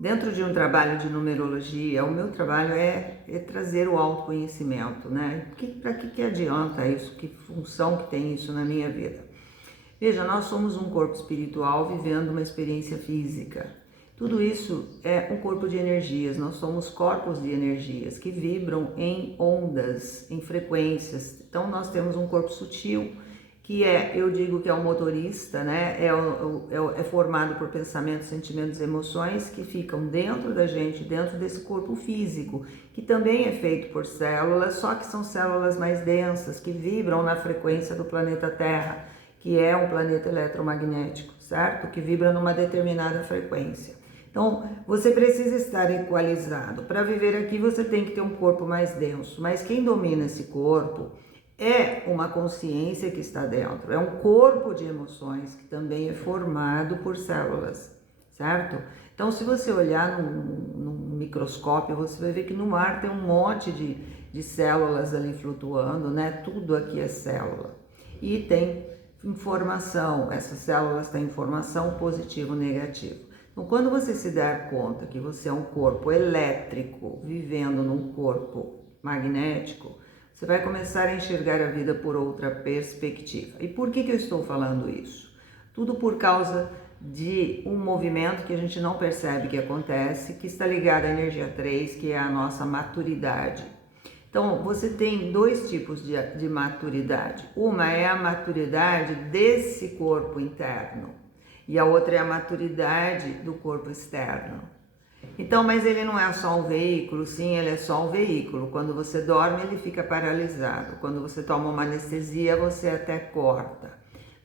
Dentro de um trabalho de numerologia, o meu trabalho é trazer o autoconhecimento, né? Para que adianta isso? Que função que tem isso na minha vida? Veja, nós somos um corpo espiritual vivendo uma experiência física. Tudo isso é um corpo de energias, nós somos corpos de energias que vibram em ondas, em frequências. Então nós temos um corpo sutil, que eu digo que é o motorista, né? É formado por pensamentos, sentimentos e emoções que ficam dentro da gente, dentro desse corpo físico, que também é feito por células, só que são células mais densas, que vibram na frequência do planeta Terra, que é um planeta eletromagnético, certo? Que vibra numa determinada frequência. Então, você precisa estar equalizado. Para viver aqui, você tem que ter um corpo mais denso, mas quem domina esse corpo é uma consciência que está dentro, é um corpo de emoções que também é formado por células, certo? Então, se você olhar num microscópio, você vai ver que no ar tem um monte de células ali flutuando, né? Tudo aqui é célula. E tem informação, essas células têm informação positivo ou negativo. Então, quando você se der conta que você é um corpo elétrico vivendo num corpo magnético, você vai começar a enxergar a vida por outra perspectiva. E por que eu estou falando isso? Tudo por causa de um movimento que a gente não percebe que acontece, que está ligado à energia 3, que é a nossa maturidade. Então, você tem dois tipos de maturidade. Uma é a maturidade desse corpo interno e a outra é a maturidade do corpo externo. Então, mas ele não é só um veículo, sim, ele é só um veículo. Quando você dorme, ele fica paralisado. Quando você toma uma anestesia, você até corta.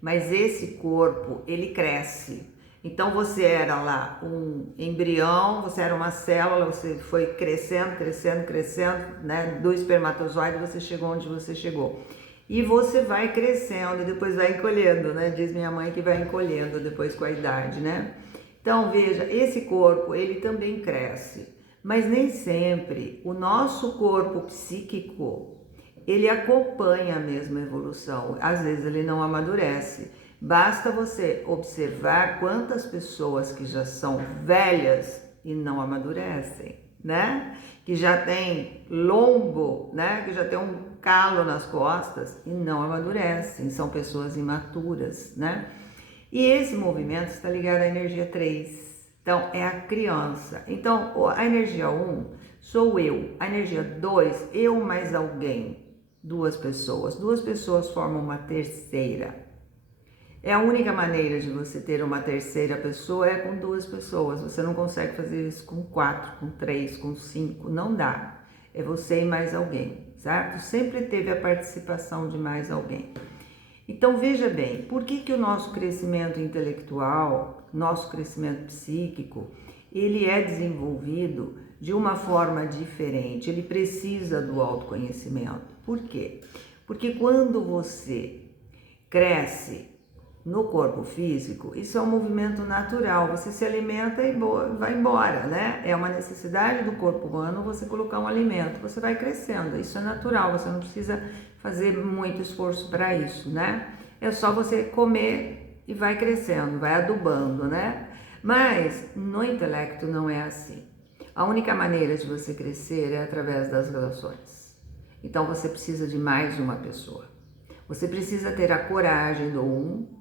Mas esse corpo, ele cresce. Então, você era lá um embrião, você era uma célula, você foi crescendo, crescendo, crescendo, né? Do espermatozoide, você chegou onde você chegou. E você vai crescendo e depois vai encolhendo, né? Diz minha mãe que vai encolhendo depois com a idade, né? Então, veja, esse corpo, ele também cresce, mas nem sempre o nosso corpo psíquico, ele acompanha a mesma evolução. Às vezes ele não amadurece. Basta você observar quantas pessoas que já são velhas e não amadurecem, né? Que já tem lombo, né? Que já tem um calo nas costas e não amadurecem. São pessoas imaturas, né? E esse movimento está ligado à energia 3. Então, é a criança. Então, a energia 1 sou eu. A energia 2, eu mais alguém. Duas pessoas. Duas pessoas formam uma terceira. É a única maneira de você ter uma terceira pessoa é com duas pessoas. Você não consegue fazer isso com 4, com 3, com 5. Não dá. É você e mais alguém, certo? Sempre teve a participação de mais alguém. Então, veja bem, por que o nosso crescimento intelectual, nosso crescimento psíquico, ele é desenvolvido de uma forma diferente, ele precisa do autoconhecimento. Por quê? Porque quando você cresce no corpo físico, isso é um movimento natural, você se alimenta e vai embora, né? É uma necessidade do corpo humano você colocar um alimento, você vai crescendo, isso é natural, você não precisa fazer muito esforço para isso, né? É só você comer e vai crescendo, vai adubando, né? Mas no intelecto não é assim. A única maneira de você crescer é através das relações. Então você precisa de mais uma pessoa. Você precisa ter a coragem do 1,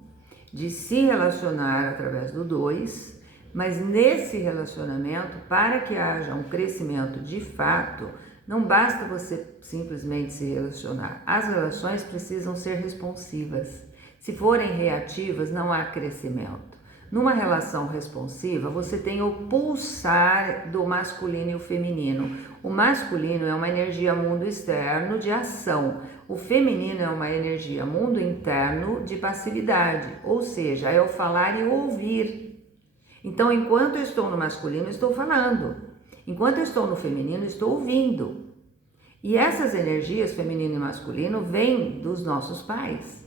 de se relacionar através do 2, mas nesse relacionamento, para que haja um crescimento de fato, não basta você simplesmente se relacionar. As relações precisam ser responsivas. Se forem reativas, não há crescimento. Numa relação responsiva, você tem o pulsar do masculino e o feminino. O masculino é uma energia mundo externo de ação. O feminino é uma energia mundo interno de passividade, ou seja, é o falar e o ouvir. Então, enquanto eu estou no masculino, eu estou falando. Enquanto eu estou no feminino, estou ouvindo. E essas energias, feminino e masculino, vêm dos nossos pais,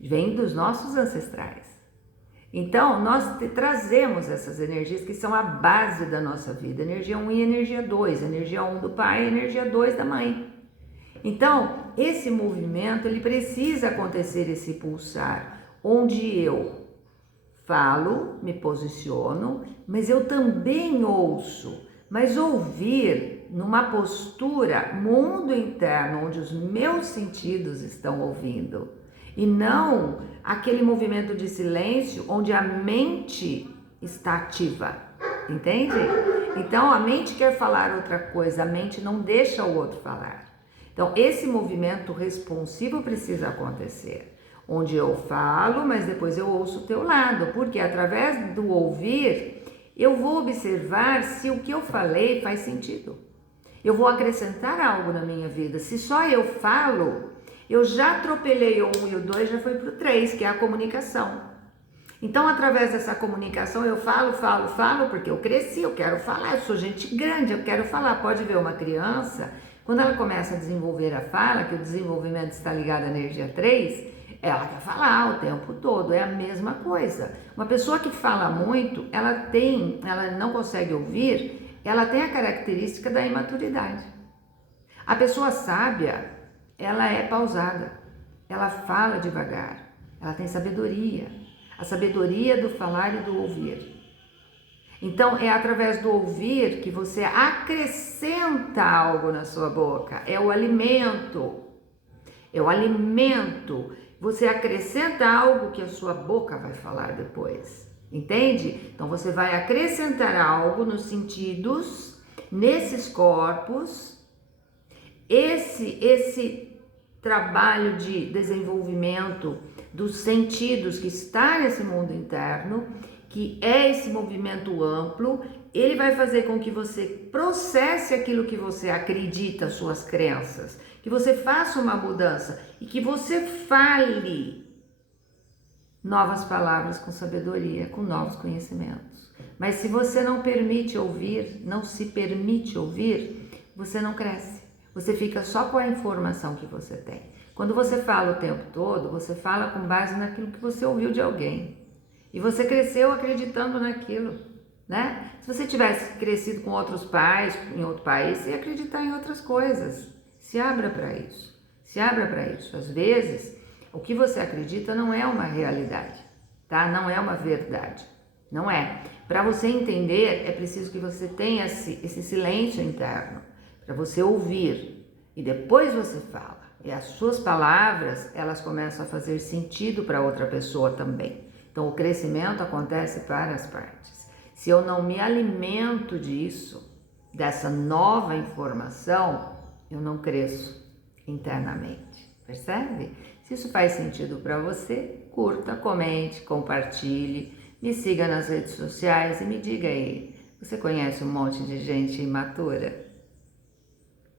vêm dos nossos ancestrais. Então, nós trazemos essas energias que são a base da nossa vida, energia 1 e energia 2, energia 1 do pai e energia 2 da mãe. Então, esse movimento, ele precisa acontecer, esse pulsar, onde eu falo, me posiciono, mas eu também ouço. Mas ouvir numa postura mundo interno, onde os meus sentidos estão ouvindo, e não aquele movimento de silêncio onde a mente está ativa, entende? Então a mente quer falar outra coisa, a mente não deixa o outro falar. Então esse movimento responsivo precisa acontecer, onde eu falo, mas depois eu ouço o teu lado, porque através do ouvir eu vou observar se o que eu falei faz sentido. Eu vou acrescentar algo na minha vida. Se só eu falo, eu já atropelei o 1 e o 2, já foi para o 3, que é a comunicação. Então, através dessa comunicação, eu falo, porque eu cresci, eu quero falar, eu sou gente grande, eu quero falar. Pode ver uma criança, quando ela começa a desenvolver a fala, que o desenvolvimento está ligado à energia 3, ela quer falar o tempo todo, é a mesma coisa. Uma pessoa que fala muito, ela não consegue ouvir, ela tem a característica da imaturidade. A pessoa sábia, ela é pausada, ela fala devagar, ela tem sabedoria, a sabedoria do falar e do ouvir. Então, é através do ouvir que você acrescenta algo na sua boca, é o alimento, você acrescenta algo que a sua boca vai falar depois, entende? Então você vai acrescentar algo nos sentidos, nesses corpos, esse trabalho de desenvolvimento dos sentidos que está nesse mundo interno, que é esse movimento amplo, ele vai fazer com que você processe aquilo que você acredita, suas crenças, que você faça uma mudança e que você fale novas palavras com sabedoria, com novos conhecimentos. Mas se você não permite ouvir, não se permite ouvir, você não cresce. Você fica só com a informação que você tem. Quando você fala o tempo todo, você fala com base naquilo que você ouviu de alguém. E você cresceu acreditando naquilo, né? Se você tivesse crescido com outros pais, em outro país, você ia acreditar em outras coisas. Se abra para isso. Se abra para isso. Às vezes, o que você acredita não é uma realidade, tá? Não é uma verdade. Não é. Para você entender, é preciso que você tenha esse silêncio interno, para você ouvir. E depois você fala. E as suas palavras, elas começam a fazer sentido para outra pessoa também. Então, o crescimento acontece para as partes. Se eu não me alimento disso, dessa nova informação, eu não cresço internamente, percebe? Se isso faz sentido para você, curta, comente, compartilhe, me siga nas redes sociais e me diga aí, você conhece um monte de gente imatura?